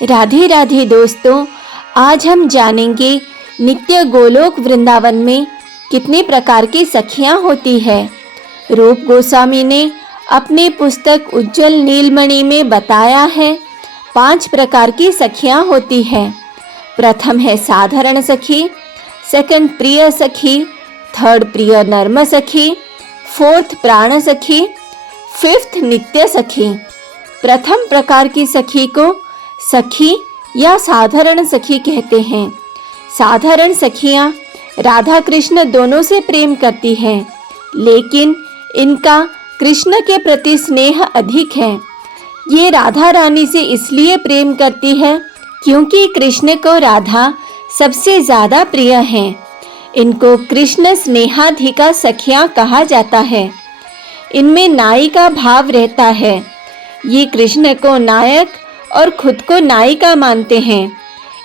राधे राधे दोस्तों, आज हम जानेंगे नित्य गोलोक वृंदावन में कितने प्रकार की सखियां होती है। रूप गोस्वामी ने अपने पुस्तक उज्जवल नीलमणि में बताया है 5 प्रकार की सखियां होती है। प्रथम है साधारण सखी, सेकंड प्रिय सखी, थर्ड प्रिय नर्म सखी, फोर्थ प्राण सखी, फिफ्थ नित्य सखी। प्रथम प्रकार की सखी को सखी या साधारण सखी कहते हैं। साधारण सखियां राधा कृष्ण दोनों से प्रेम करती हैं, लेकिन इनका कृष्ण के प्रति स्नेह अधिक है। ये राधा रानी से इसलिए प्रेम करती है क्योंकि कृष्ण को राधा सबसे ज्यादा प्रिय है। इनको कृष्ण स्नेहाधिका सखियां कहा जाता है। इनमें नाई का भाव रहता है। ये कृष्ण को नायक और खुद को नायिका मानते हैं।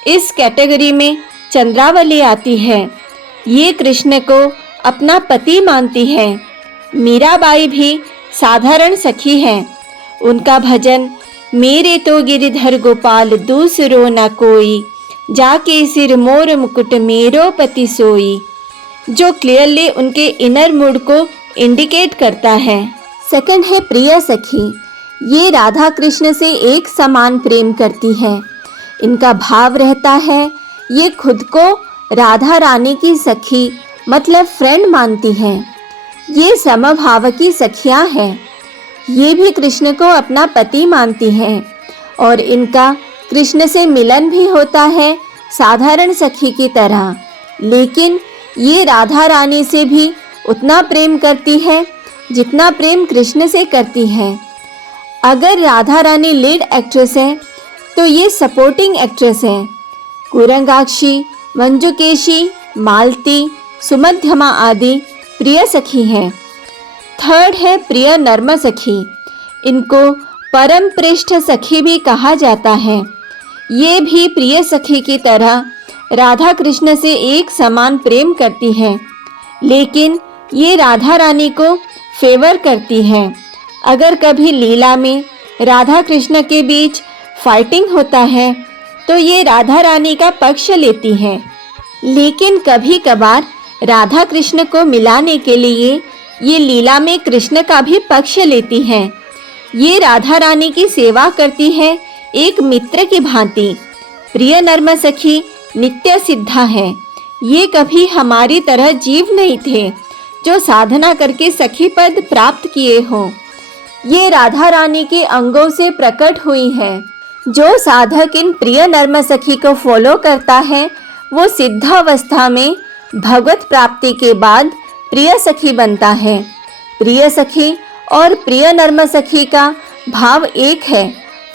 इस कैटेगरी में चंद्रावली आती है। ये कृष्ण को अपना पति मानती है। मीराबाई भी साधारण सखी है। उनका भजन मेरे तो गिरिधर गोपाल दूसरो न कोई, जाके सिर मोर मुकुट मेरो पति सोई, जो क्लियरली उनके इनर मूड को इंडिकेट करता है। सेकंड है प्रिय सखी। ये राधा कृष्ण से एक समान प्रेम करती है। इनका भाव रहता है ये खुद को राधा रानी की सखी मतलब फ्रेंड मानती हैं। ये समभाव की सखियां हैं। ये भी कृष्ण को अपना पति मानती हैं और इनका कृष्ण से मिलन भी होता है साधारण सखी की तरह, लेकिन ये राधा रानी से भी उतना प्रेम करती है जितना प्रेम कृष्ण से करती है। अगर राधा रानी लीड एक्ट्रेस है तो ये सपोर्टिंग एक्ट्रेस है। कुरंगाक्षी, मंजुकेशी, मालती, सुमध्यमा आदि प्रिय सखी हैं। थर्ड है प्रिय नर्म सखी। इनको परम पृष्ठ सखी भी कहा जाता है। ये भी प्रिय सखी की तरह राधा कृष्ण से एक समान प्रेम करती है, लेकिन ये राधा रानी को फेवर करती है। अगर कभी लीला में राधा कृष्ण के बीच फाइटिंग होता है तो ये राधा रानी का पक्ष लेती हैं, लेकिन कभी कभार राधा कृष्ण को मिलाने के लिए ये लीला में कृष्ण का भी पक्ष लेती हैं। ये राधा रानी की सेवा करती है एक मित्र की भांति। प्रिय नर्म सखी नित्य सिद्धा है। ये कभी हमारी तरह जीव नहीं थे जो साधना करके सखी पद प्राप्त किए हों। ये राधा रानी के अंगों से प्रकट हुई है। जो साधक इन प्रिय नर्म सखी को फॉलो करता है वो सिद्धावस्था में भगवत प्राप्ति के बाद प्रिय सखी बनता है। प्रिय सखी और प्रिय नर्म सखी का भाव एक है।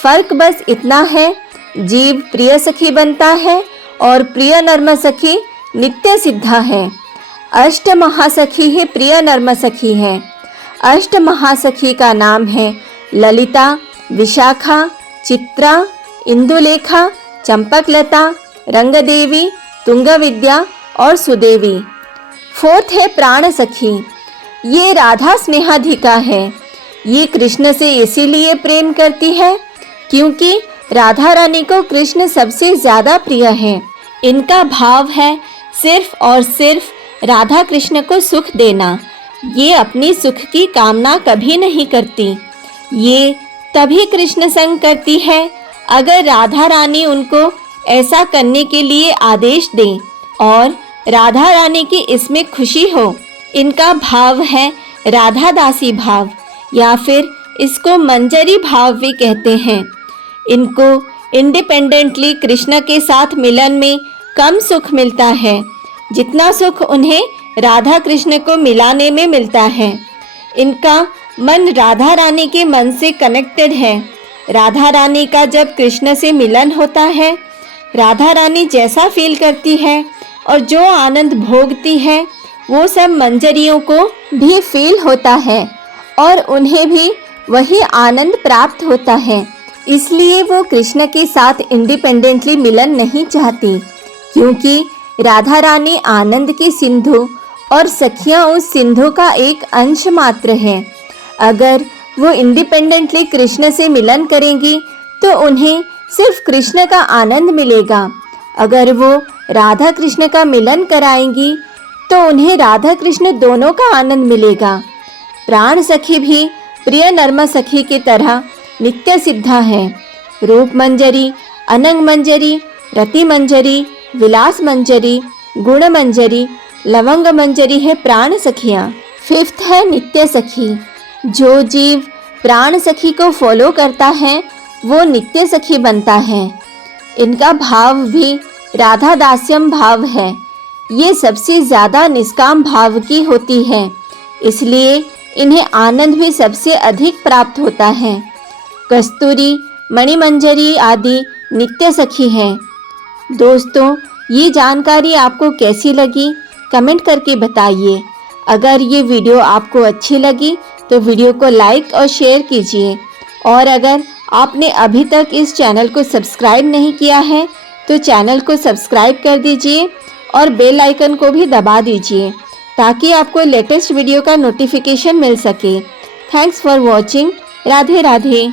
फर्क बस इतना है, जीव प्रिय सखी बनता है और प्रिय नर्म सखी नित्य सिद्धा है। अष्ट महासखी ही प्रिय नर्म सखी है। अष्ट महासखी का नाम है ललिता, विशाखा, चित्रा, इंदुलेखा, चंपकलता, रंगदेवी, तुंगविद्या और सुदेवी। फोर्थ है प्राण सखी। ये राधा स्नेहाधिका है। ये कृष्ण से इसीलिए प्रेम करती है क्योंकि राधा रानी को कृष्ण सबसे ज्यादा प्रिय है। इनका भाव है सिर्फ और सिर्फ राधा कृष्ण को सुख देना। ये अपनी सुख की कामना कभी नहीं करती। ये तभी कृष्ण संग करती है अगर राधा रानी उनको ऐसा करने के लिए आदेश दें और राधा रानी की इसमें खुशी हो। इनका भाव है राधा दासी भाव या फिर इसको मंजरी भाव भी कहते हैं। इनको इंडिपेंडेंटली कृष्ण के साथ मिलन में कम सुख मिलता है जितना सुख उन्हें राधा कृष्ण को मिलाने में मिलता है। इनका मन राधा रानी के मन से कनेक्टेड है। राधा रानी का जब कृष्ण से मिलन होता है, राधा रानी जैसा फील करती है और जो आनंद भोगती है वो सब मंजरियों को भी फील होता है और उन्हें भी वही आनंद प्राप्त होता है। इसलिए वो कृष्ण के साथ इंडिपेंडेंटली मिलन नहीं चाहती, क्योंकि राधा रानी आनंद की सिंधु और सखियां उस सिंधु का एक अंश मात्र है। अगर वो इंडिपेंडेंटली कृष्ण से मिलन करेंगी तो उन्हें सिर्फ कृष्ण का आनंद मिलेगा। अगर वो राधा कृष्ण का मिलन कराएंगी तो उन्हें राधा कृष्ण दोनों का आनंद मिलेगा। प्राण सखी भी प्रिय नर्म सखी की तरह नित्य सिद्धा है। रूप मंजरी, अनंग मंजरी, रति मंजरी, विलास मंजरी, गुण मंजरी, लवंग मंजरी है प्राण सखियाँ। 5th है नित्य सखी। जो जीव प्राण सखी को फॉलो करता है वो नित्य सखी बनता है। इनका भाव भी राधा दास्यम भाव है। ये सबसे ज़्यादा निष्काम भाव की होती है, इसलिए इन्हें आनंद भी सबसे अधिक प्राप्त होता है। कस्तूरी, मणिमंजरी आदि नित्य सखी हैं। दोस्तों, ये जानकारी आपको कैसी लगी कमेंट करके बताइए। अगर ये वीडियो आपको अच्छी लगी तो वीडियो को लाइक और शेयर कीजिए, और अगर आपने अभी तक इस चैनल को सब्सक्राइब नहीं किया है तो चैनल को सब्सक्राइब कर दीजिए और बेल आइकन को भी दबा दीजिए ताकि आपको लेटेस्ट वीडियो का नोटिफिकेशन मिल सके। Thanks for watching. Radhe Radhe.